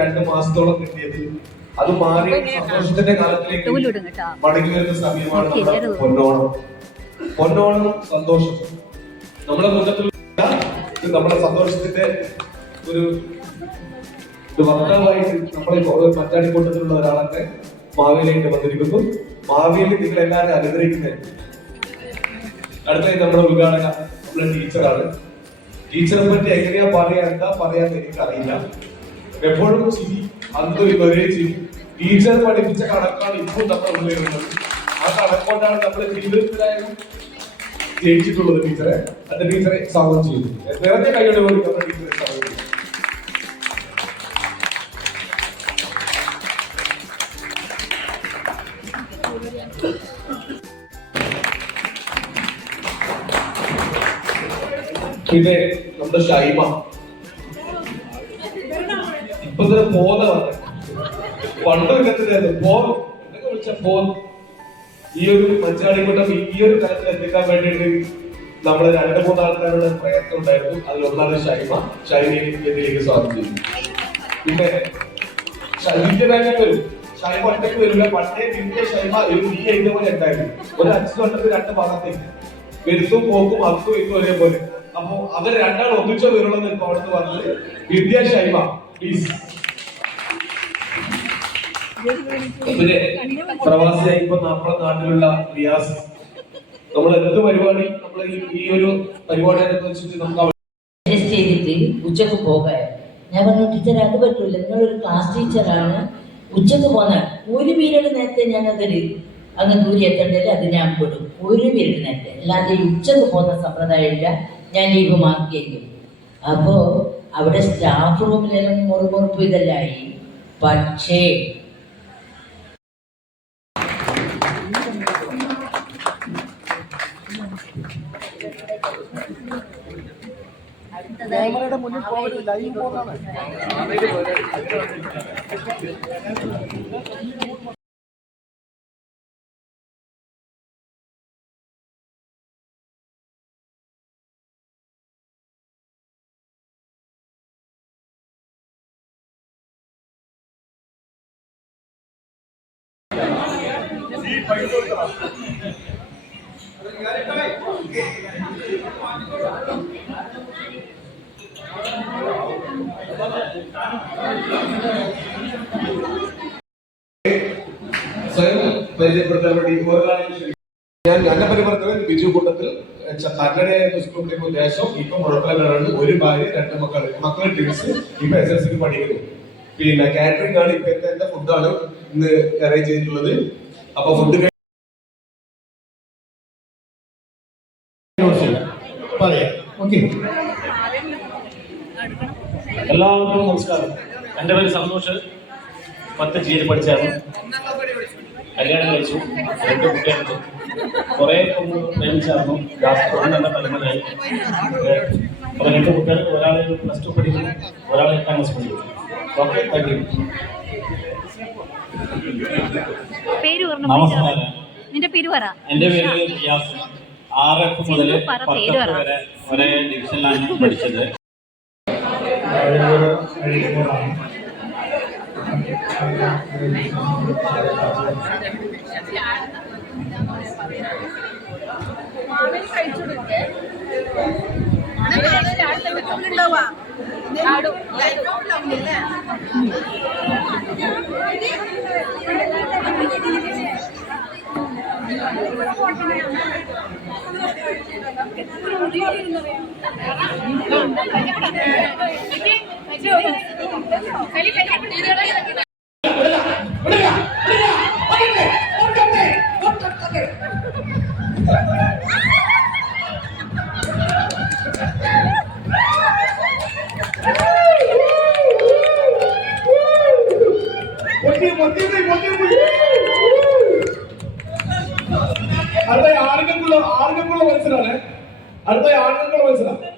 രണ്ട് മാസത്തോളം കിട്ടിയത് അത് മാറി സന്തോഷത്തിന്റെ കാലത്തിലേക്ക് മടങ്ങി വരുന്ന സമയമാണ് പൊന്നോണം. പൊന്നോണം സന്തോഷം നമ്മുടെ മുഖത്തിൽ നമ്മുടെ സന്തോഷത്തിന്റെ ഒരു വക്താവായിട്ട് നമ്മളെ മഞ്ചാടിക്കൂട്ടത്തിലുള്ള ഒരാളൊക്കെ മാവേലിയായിട്ട് വന്നിരിക്കുന്നു. മാവേലി നിങ്ങൾ എല്ലാവരും അനുഗ്രഹിക്കുന്നത്. അടുത്തായി നമ്മുടെ ഉദ്ഘാടക നമ്മുടെ ടീച്ചറാണ്. ടീച്ചറെ പറ്റി എങ്ങനെയാ എന്താ പറയാന്ന് എനിക്കറിയില്ല. എപ്പോഴും ചിരി, അന്ന് ഒരേ ചിരി. ടീച്ചർ പഠിപ്പിച്ച കണക്കാണ് ഇപ്പോൾ നമ്മൾ ഉയരുന്നത്. ആ കണക്കൊണ്ടാണ് നമ്മൾ ജീവിതത്തിലായാലും ജയിച്ചിട്ടുള്ളത്. ടീച്ചറെ എന്റെ ടീച്ചറെ സ്വാഗതം ചെയ്തു. നേരത്തെ കൈയോടെ പോലും നമ്മുടെ ടീച്ചറെ സ്വാഗതം ചെയ്തു. പിന്നെ നമ്മുടെ ഷൈമ ഇപ്പൊ തന്നെ പോലെ പണ്ട് വിധത്തിലായിരുന്നു വിളിച്ചപ്പോ ഈ ഒരു മഞ്ചാടിക്കൂട്ടം ഈ ഒരു തലത്തിൽ എത്തിക്കാൻ വേണ്ടിയിട്ട് നമ്മള് 2-3 ആൾക്കാരുടെ പ്രയത്നം ഉണ്ടായിരുന്നു. അതിലൊന്നാണ് ഷൈമ. ഷൈമയെ ഇതിലേക്ക് സ്വാഗതം ചെയ്തു. പിന്നെ വിദ്യ ബാങ്കിൽ വരും. ഷൈമ ഒറ്റയ്ക്ക് വരില്ല. പണ്ടേ വിദ്യ ഷൈമ ഒരു നീ എഴുതിയ പോലെ ഉണ്ടായിരുന്നു. ഒരു 5 കൊണ്ടത് 2 ഭാഗത്തേക്ക് വരുത്തും പോക്കും അത്തും ഇന്നും ഒരേപോലെ. അപ്പൊ അവർ രണ്ടാൾ ഒന്നിച്ചോ വരുള്ളൂ ഇപ്പൊ അവിടുന്ന് പറഞ്ഞത്. വിദ്യ ഷൈമ പ്ലീസ്. പിന്നെ പ്രവാസിയായി ഇപ്പൊ നമ്മുടെ നാട്ടിലുള്ള റിയാസ്. നമ്മൾ എന്ത് പരിപാടി നമ്മൾ ഈ ഒരു പരിപാടിയെ വെച്ചിട്ട് നമുക്ക് ചെയ്തിട്ട് ഉച്ചക്ക് പോകാൻ ഞാൻ പറഞ്ഞു, ടീച്ചർ അത് പറ്റൂല, നിങ്ങളൊരു ക്ലാസ് ടീച്ചറാണ്, ഉച്ചക്ക് പോന്നാൽ ഒരു പീരീഡ് നേരത്തെ ഞാനതൊരു അങ്ങ് ദൂരെ എത്തേണ്ടത് അത് ഞാൻ പെടും. ഒരു പീരീഡ് നേരത്തെ, അല്ലാതെ ഉച്ചക്ക് പോകുന്ന സമ്പ്രദായമില്ല. ഞാൻ ലീവ് മാറ്റിയേക്കും. അപ്പോ അവിടെ സ്റ്റാഫ് റൂമിലെല്ലാം മുറുമുറുപ്പ് ഇതെല്ലായി. പക്ഷേ ക്യാമറയുടെ മുന്നിൽ പോകരുത്, ലൈവ് പോകുന്നതാണ്. സ്വയം പരിചയപ്പെടുത്താൻ വേണ്ടി ഞാൻ എന്നെ പരിവർത്തകൻ ബിജു കൂട്ടത്തിൽ കന്നഡ സ്കൂളിലേക്ക് ഉദ്ദേശം. ഇപ്പൊ മുഴപ്പിലാണ്. ഒരു ഭാര്യ 2 മക്കളെ ട്വിൻസ്. ഇപ്പൊ SSLC പഠിക്കുന്നു. പിന്നെ കാറ്ററിംഗ് ആണ് ഇപ്പൊ എന്റെ ഫുഡാണ് ഇന്ന് അറേഞ്ച് ചെയ്തിട്ടുള്ളത്. അപ്പൊ ഫുഡ് എല്ലാവർക്കും നമസ്കാരം. എൻ്റെ പേര് സന്തോഷ്. 10 ജിയിൽ പഠിച്ചാണ്. കല്യാണം കഴിച്ചു. 2 കുട്ടികളുണ്ട്. കുറെ ഒന്ന് പ്രേമിച്ചായിരുന്നു. ലാസ്റ്റ് നല്ല തലമുറയായി. 2 കുട്ടികൾ. ഒരാൾ +2 പഠിക്കുന്നു, ഒരാൾ 8ാം ക്ലാസ് പഠിക്കുന്നു. Okay, thank you. നമസ്കാരം. എൻ്റെ പേര് റിയാസ്. 6F മുതൽ 10F വരെ ഒരേ ഡിവിഷനിലാണ് പഠിച്ചത്. അടുത്ത ആണുങ്ങൾക്കുള്ള മത്സരമാണ്.